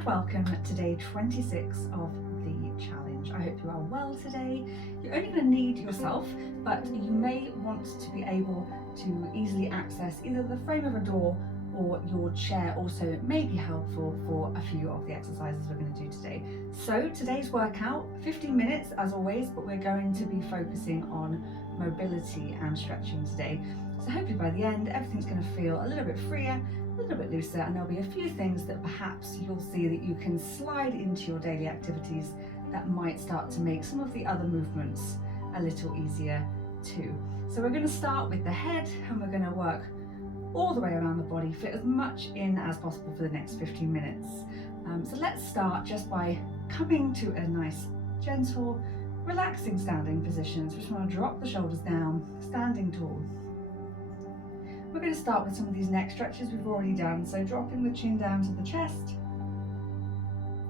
and welcome to day 26 of the challenge. I hope you are well today. You're only going to need yourself, but you may want to be able to easily access either the frame of a door or your chair. Also may be helpful for a few of the exercises we're going to do today. So today's workout, 15 minutes as always, but we're going to be focusing on mobility and stretching today. So hopefully by the end, everything's going to feel a little bit freer, a little bit looser, and there'll be a few things that perhaps you'll see that you can slide into your daily activities that might start to make some of the other movements a little easier too. So we're going to start with the head and we're going to work all the way around the body, fit as much in as possible for the next 15 minutes. So let's start just by coming to a nice, gentle, relaxing standing position. So just want to drop the shoulders down, standing tall. We're going to start with some of these neck stretches we've already done. So dropping the chin down to the chest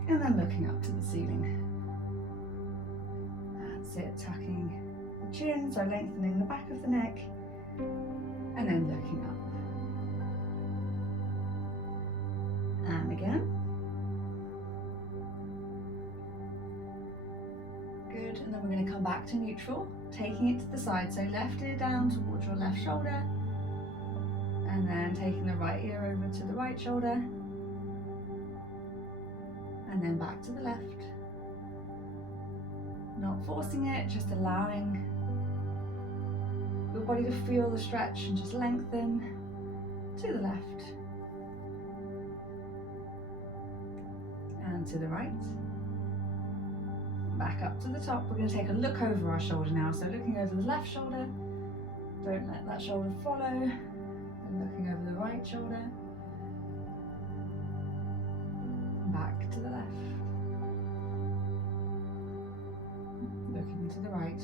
and then looking up to the ceiling. That's it, tucking the chin, so lengthening the back of the neck and then looking up. And again. Good, and then we're going to come back to neutral, taking it to the side. So left ear down towards your left shoulder, and then taking the right ear over to the right shoulder, and then back to the left. Not forcing it, just allowing your body to feel the stretch and just lengthen to the left. And to the right. Back up to the top. We're going to take a look over our shoulder now. So looking over the left shoulder, don't let that shoulder follow. And looking over the right shoulder. Back to the left. Looking to the right.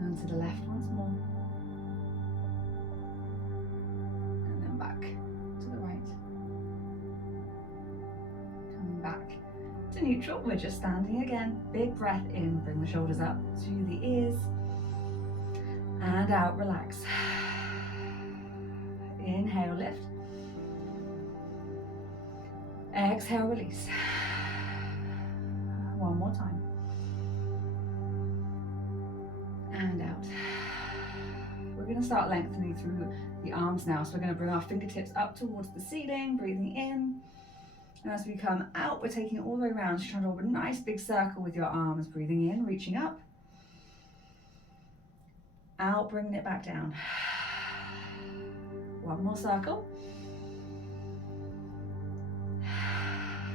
And to the left once more. And then back to the right. Coming back to neutral. We're just standing again. Big breath in. Bring the shoulders up to the ears. And out, relax. Inhale, lift. Exhale, release. One more time. And out. We're going to start lengthening through the arms now. So we're going to bring our fingertips up towards the ceiling, breathing in. And as we come out, we're taking it all the way around. So try to draw a nice big circle with your arms, breathing in, reaching up. Out, bringing it back down. One more circle.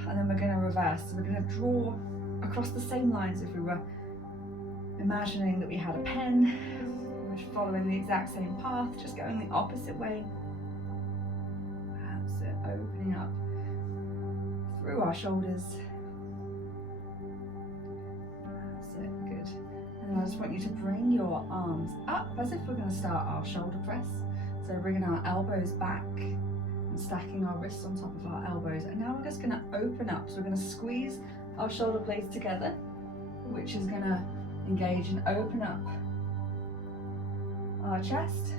And then we're going to reverse. So we're going to draw across the same lines if we were imagining that we had a pen. We're following the exact same path, just going the opposite way. That's it, opening up through our shoulders. That's it, good. And I just want you to bring your arms up as if we're going to start our shoulder press. So bringing our elbows back and stacking our wrists on top of our elbows. And now we're just going to open up. So we're going to squeeze our shoulder blades together, which is going to engage and open up our chest,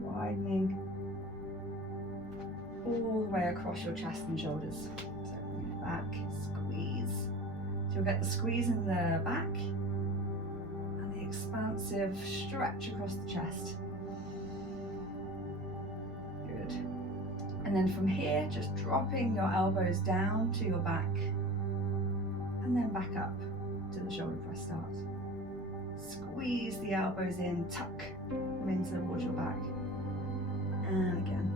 widening all the way across your chest and shoulders. So bring it back, squeeze. So you'll get the squeeze in the back and the expansive stretch across the chest. Good. And then from here, just dropping your elbows down to your back and then back up to the shoulder press start. Squeeze the elbows in, tuck them in towards your back. And again.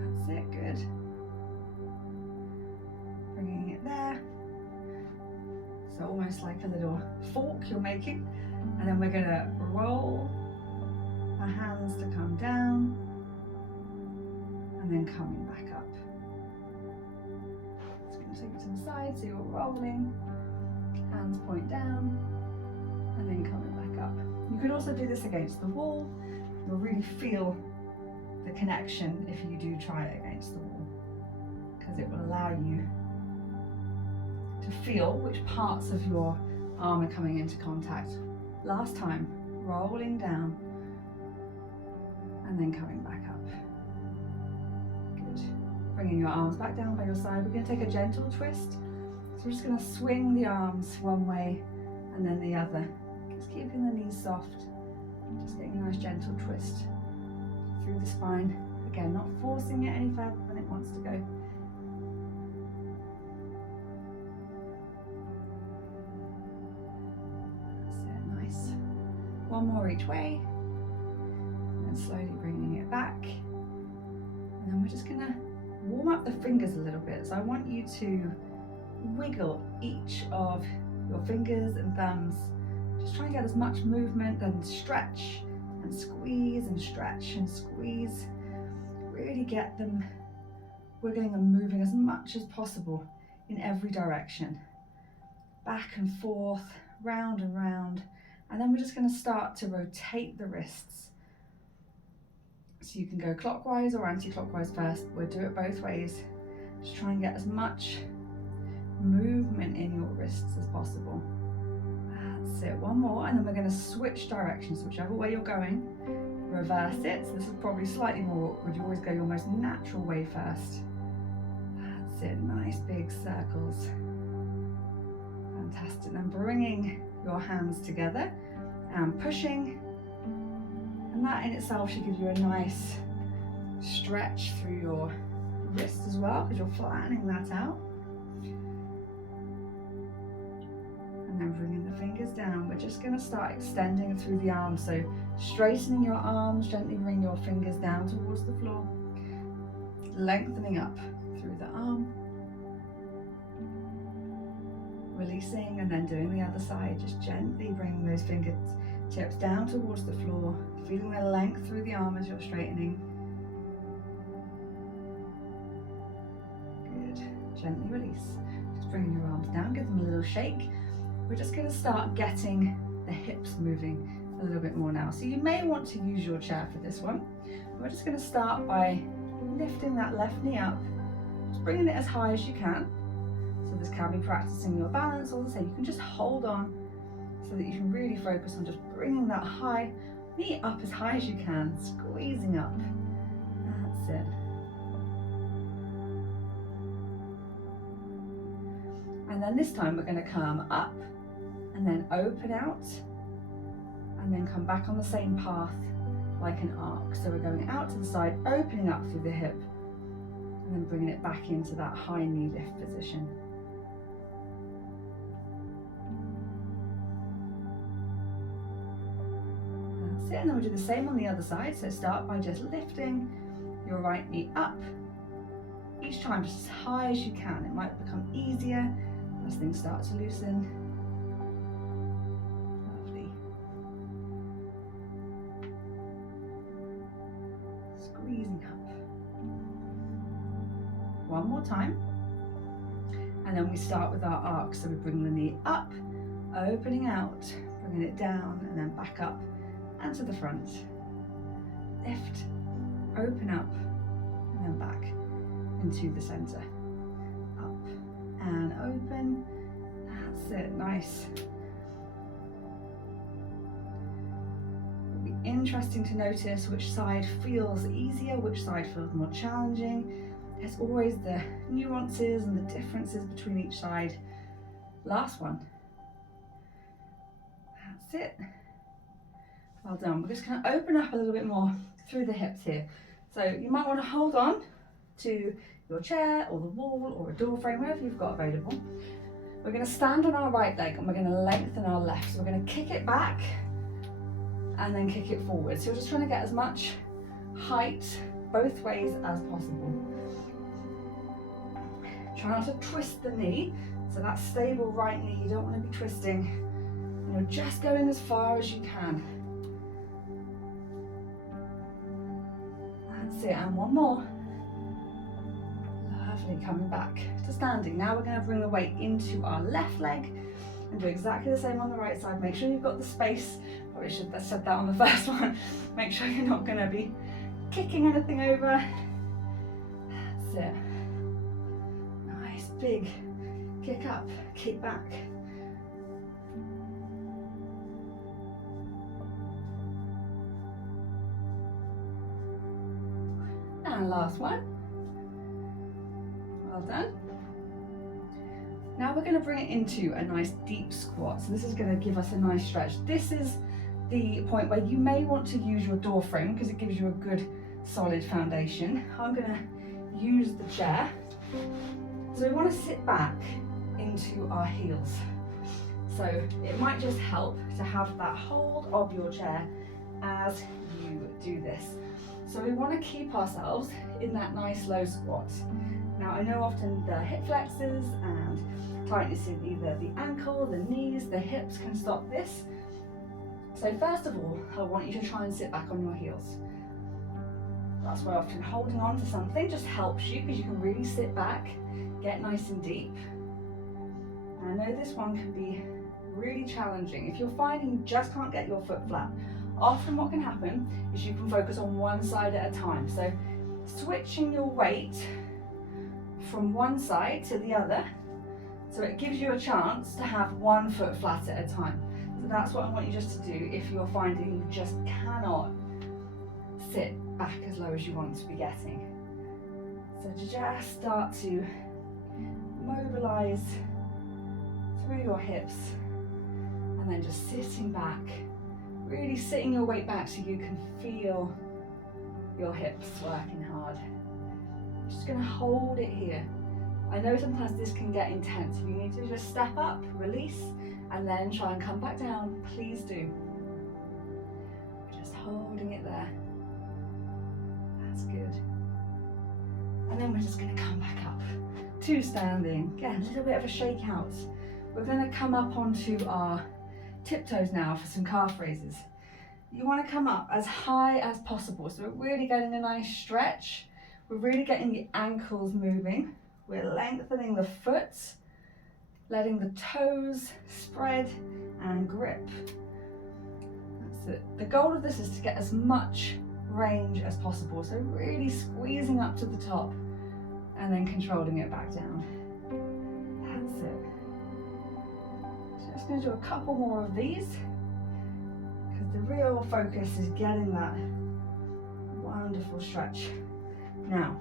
That's it, good. Bringing it there. So almost like a little fork you're making. And then we're going to roll our hands to come down and then coming back up. Just going to take it to the side so you're rolling, hands point down and then coming back up. You could also do this against the wall. You'll really feel the connection if you do try it against the wall, because it will allow you to feel which parts of your arm are coming into contact. Last time, rolling down and then coming back up. Good. Bringing your arms back down by your side. We're going to take a gentle twist. So we're just going to swing the arms one way and then the other. Just keeping the knees soft. Just getting a nice gentle twist through the spine. Again, not forcing it any further than it wants to go. That's it, nice. One more each way. And then slowly bringing it back. And then we're just going to warm up the fingers a little bit. So I want you to wiggle each of your fingers and thumbs. Just try and get as much movement and stretch and squeeze and stretch and squeeze. Really get them wiggling and moving as much as possible in every direction. Back and forth, round and round. And then we're just going to start to rotate the wrists. So you can go clockwise or anti-clockwise first. We'll do it both ways. Just try and get as much movement in your wrists as possible. That's it, one more, and then we're going to switch directions, whichever way you're going. Reverse it, so this is probably slightly more awkward. You always go your most natural way first. That's it, nice big circles. Fantastic, then bringing your hands together and pushing, and that in itself should give you a nice stretch through your wrist as well, because you're flattening that out. And then bringing the fingers down, we're just going to start extending through the arms. So straightening your arms, gently bring your fingers down towards the floor, lengthening up through the arm, releasing, and then doing the other side, just gently bringing those fingertips down towards the floor, feeling the length through the arm as you're straightening. Good, gently release. Just bringing your arms down, give them a little shake. We're just going to start getting the hips moving a little bit more now. So you may want to use your chair for this one. We're just going to start by lifting that left knee up, just bringing it as high as you can. So this can be practicing your balance, or as I say, you can just hold on so that you can really focus on just bringing that high knee up as high as you can, squeezing up. That's it. And then this time we're going to come up and then open out and then come back on the same path like an arc. So we're going out to the side, opening up through the hip and then bringing it back into that high knee lift position. That's it, and then we'll do the same on the other side. So start by just lifting your right knee up, each time just as high as you can. It might become easier as things start to loosen. Lovely. Squeezing up. One more time. And then we start with our arc. So we bring the knee up, opening out, bringing it down, and then back up and to the front. Lift, open up, and then back into the center. And open. That's it, nice. It'll be interesting to notice which side feels easier, which side feels more challenging. There's always the nuances and the differences between each side. Last one. That's it. Well done. We're just going to open up a little bit more through the hips here. So you might want to hold on to your chair or the wall or a door frame, whatever you've got available. We're going to stand on our right leg and we're going to lengthen our left. So we're going to kick it back and then kick it forward. So we're just trying to get as much height both ways as possible. Try not to twist the knee. So that stable right knee, you don't want to be twisting. And you're just going as far as you can. That's it, and one more. Lovely, coming back to standing. Now we're going to bring the weight into our left leg and do exactly the same on the right side. Make sure you've got the space. Probably should have said that on the first one. Make sure you're not going to be kicking anything over. That's it. Nice big kick up, kick back. and last one. Well done. Now we're going to bring it into a nice deep squat. So this is going to give us a nice stretch. This is the point where you may want to use your door frame because it gives you a good solid foundation. I'm going to use the chair. So we want to sit back into our heels. So it might just help to have that hold of your chair as you do this. So we want to keep ourselves in that nice low squat. Now I know often the hip flexors and tightness in either the ankle, the knees, the hips can stop this. So first of all, I want you to try and sit back on your heels. That's why often holding on to something just helps you because you can really sit back, get nice and deep. And I know this one can be really challenging. If you're finding you just can't get your foot flat, often what can happen is you can focus on one side at a time. So switching your weight from one side to the other, so it gives you a chance to have one foot flat at a time. So that's what I want you just to do if you're finding you just cannot sit back as low as you want to be getting. So to just start to mobilize through your hips and then just sitting back, really sitting your weight back so you can feel your hips working hard. Just going to hold it here. I know sometimes this can get intense. If you need to just step up, release, and then try and come back down, please do. Just holding it there. That's good. And then we're just going to come back up to standing. Again, a little bit of a shake out. We're going to come up onto our tiptoes now for some calf raises. You want to come up as high as possible. So we're really getting a nice stretch. We're really getting the ankles moving. We're lengthening the foot, letting the toes spread and grip. That's it. The goal of this is to get as much range as possible. So really squeezing up to the top and then controlling it back down. That's it. Just going to do a couple more of these because the real focus is getting that wonderful stretch. Now,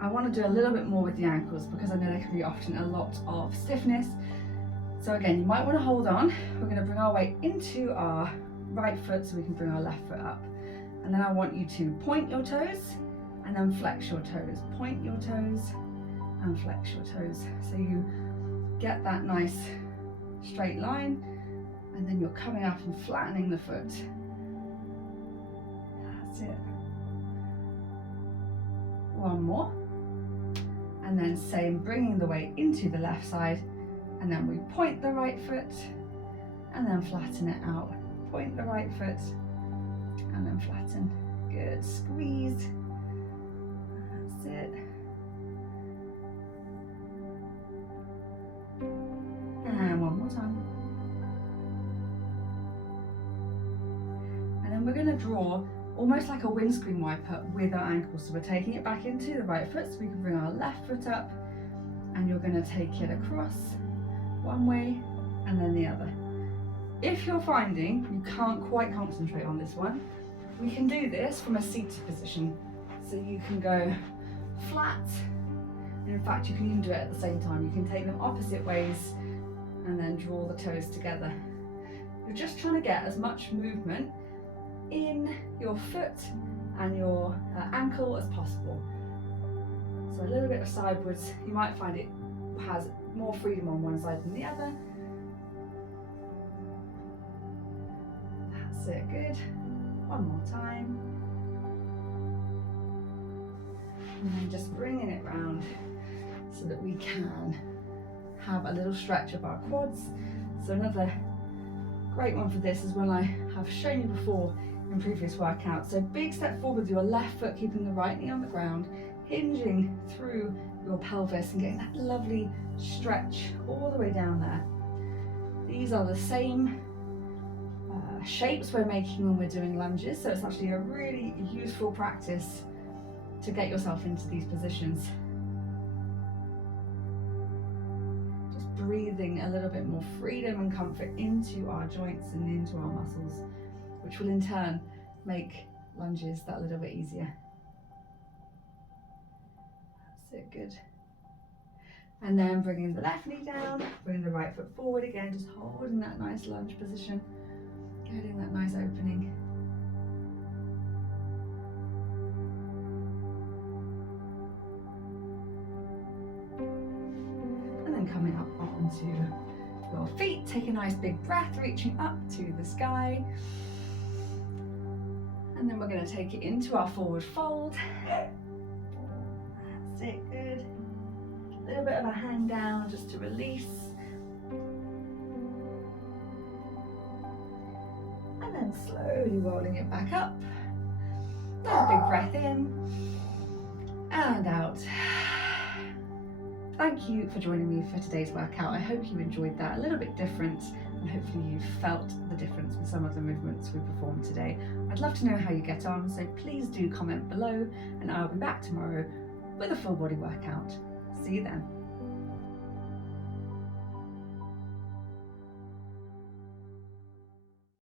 I want to do a little bit more with the ankles because I know there can be often a lot of stiffness. So again, you might want to hold on. We're going to bring our weight into our right foot so we can bring our left foot up. And then I want you to point your toes and then flex your toes. Point your toes and flex your toes. So you get that nice straight line and then you're coming up and flattening the foot. That's it. One more. And then same, bringing the weight into the left side, and then we point the right foot and then flatten it out. Point the right foot and then flatten. Good, squeeze. That's it. And one more time. And then we're going to draw almost like a windscreen wiper with our ankles. So we're taking it back into the right foot so we can bring our left foot up, and you're going to take it across one way and then the other. If you're finding you can't quite concentrate on this one, we can do this from a seated position. So you can go flat, and in fact you can even do it at the same time. You can take them opposite ways and then draw the toes together. You're just trying to get as much movement in your foot and your ankle as possible. So a little bit of sidewards. You might find it has more freedom on one side than the other. That's it, good. One more time. And then just bringing it round so that we can have a little stretch of our quads. So another great one for this is when I have shown you before in previous workouts. So big step forward with your left foot, keeping the right knee on the ground, hinging through your pelvis and getting that lovely stretch all the way down there. These are the same shapes we're making when we're doing lunges, so it's actually a really useful practice to get yourself into these positions. Just breathing a little bit more freedom and comfort into our joints and into our muscles, which will in turn make lunges that little bit easier. Fantastic, good. And then bringing the left knee down, bringing the right foot forward again, just holding that nice lunge position, getting that nice opening. And then coming up onto your feet, take a nice big breath, reaching up to the sky. And then we're going to take it into our forward fold. That's it, good. A little bit of a hang down just to release. And then slowly rolling it back up. Another big breath in and out. Thank you for joining me for today's workout. I hope you enjoyed that, a little bit different, and hopefully you felt the difference with some of the movements we performed today. I'd love to know how you get on, so please do comment below, and I'll be back tomorrow with a full body workout. See you then.